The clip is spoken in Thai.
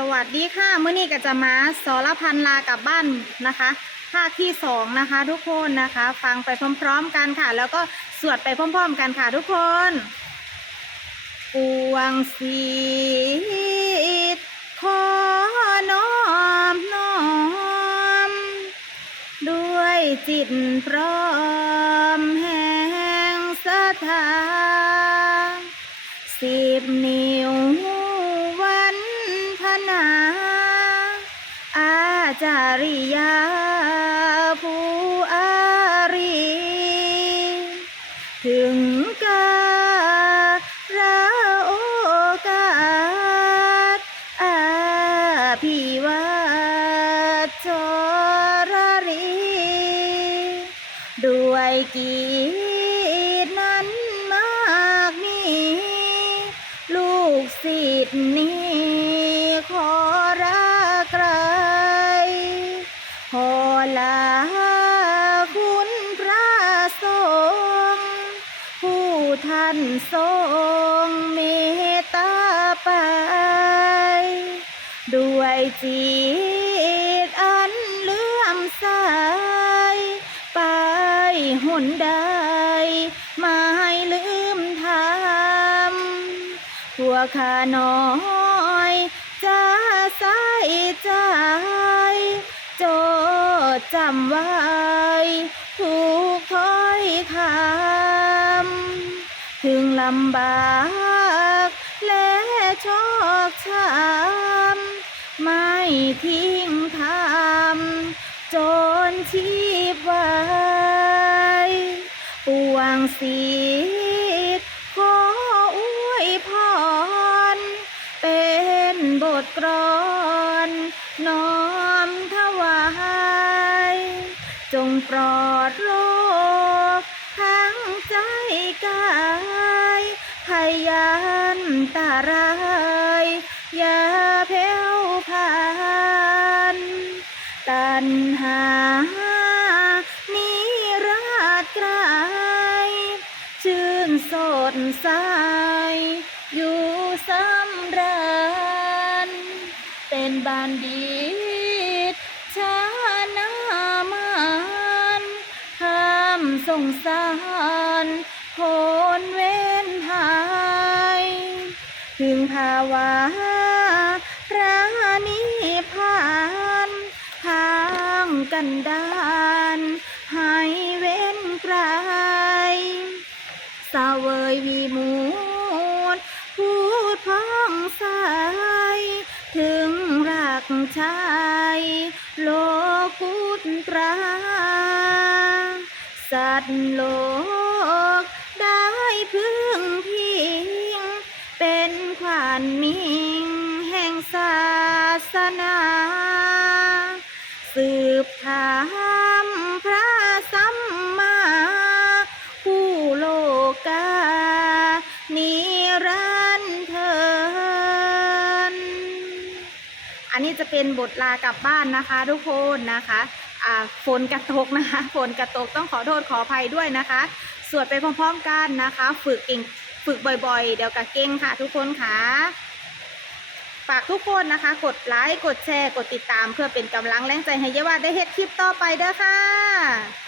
สวัสดีค่ะเมื่อนี้ก็จะมาสรพันลากลับบ้านนะคะ ภาคที่สองนะคะ ทุกคนนะคะ ฟังไปพร้อม ๆ กันค่ะ แล้วก็สวดไปพร้อม ๆ กันค่ะ ทุกคนปวงศีขอน้อมน้อม ด้วยจิตพร้อมแห่งศรัทธาสิ จาริยาผู้อารี ถึงการะโอกาสอาภิวาทรรี ด้วยกีดนั้นมากมีลูกศิษย์นี้ ท่านทรงเมตตาไป ด้วยจิตอันเลื่อมใสไปหนใดไม่ลืมทำพวกข้าน้อยจะใส่ใจจดจำไว้ ทุกถ้อยคำ ถึงลำบาก และชอกช้ำไม่ทิ้งทำจนชีพไว้ปวงศีษขออวยพร เป็นบทกรอนน้อมถวาย จงปลอดโรคทั้งใจกายพยัน ตารายอย่าแผ่วผ่านตัณหานิราชไกลชื่นสดใสอยู่สำราญเป็นบานดีชาหนามานคำสงสารคนเว กันดานให้เว้นไกลสาวเวยวีมูดพูดพ้องใสถึงรักชายโลกุตตราสัตว์โลกได้พึ่งพิง เป็นขวัญมิงแห่งศาสนาสื่อบถามพระสัมมาผู้โลกา นิรันเทินอันนี้จะเป็นบทลากลับบ้านนะคะทุกคนนะคะฝนกระตกนะคะฝนกระตกต้องขอโทษขออภัยด้วยนะคะ สวดไปพร้อมๆกันนะคะ ฝึกเก่งฝึกบ่อยๆ เดี๋ยวกะเก่งค่ะทุกคนค่ะ ฝากทุกคนนะคะ กดไลค์กดแชร์ กดติดตามเพื่อเป็นกำลังแรงใจให้เยาวาได้เฮ็ดคลิปต่อไปเด้อค่ะ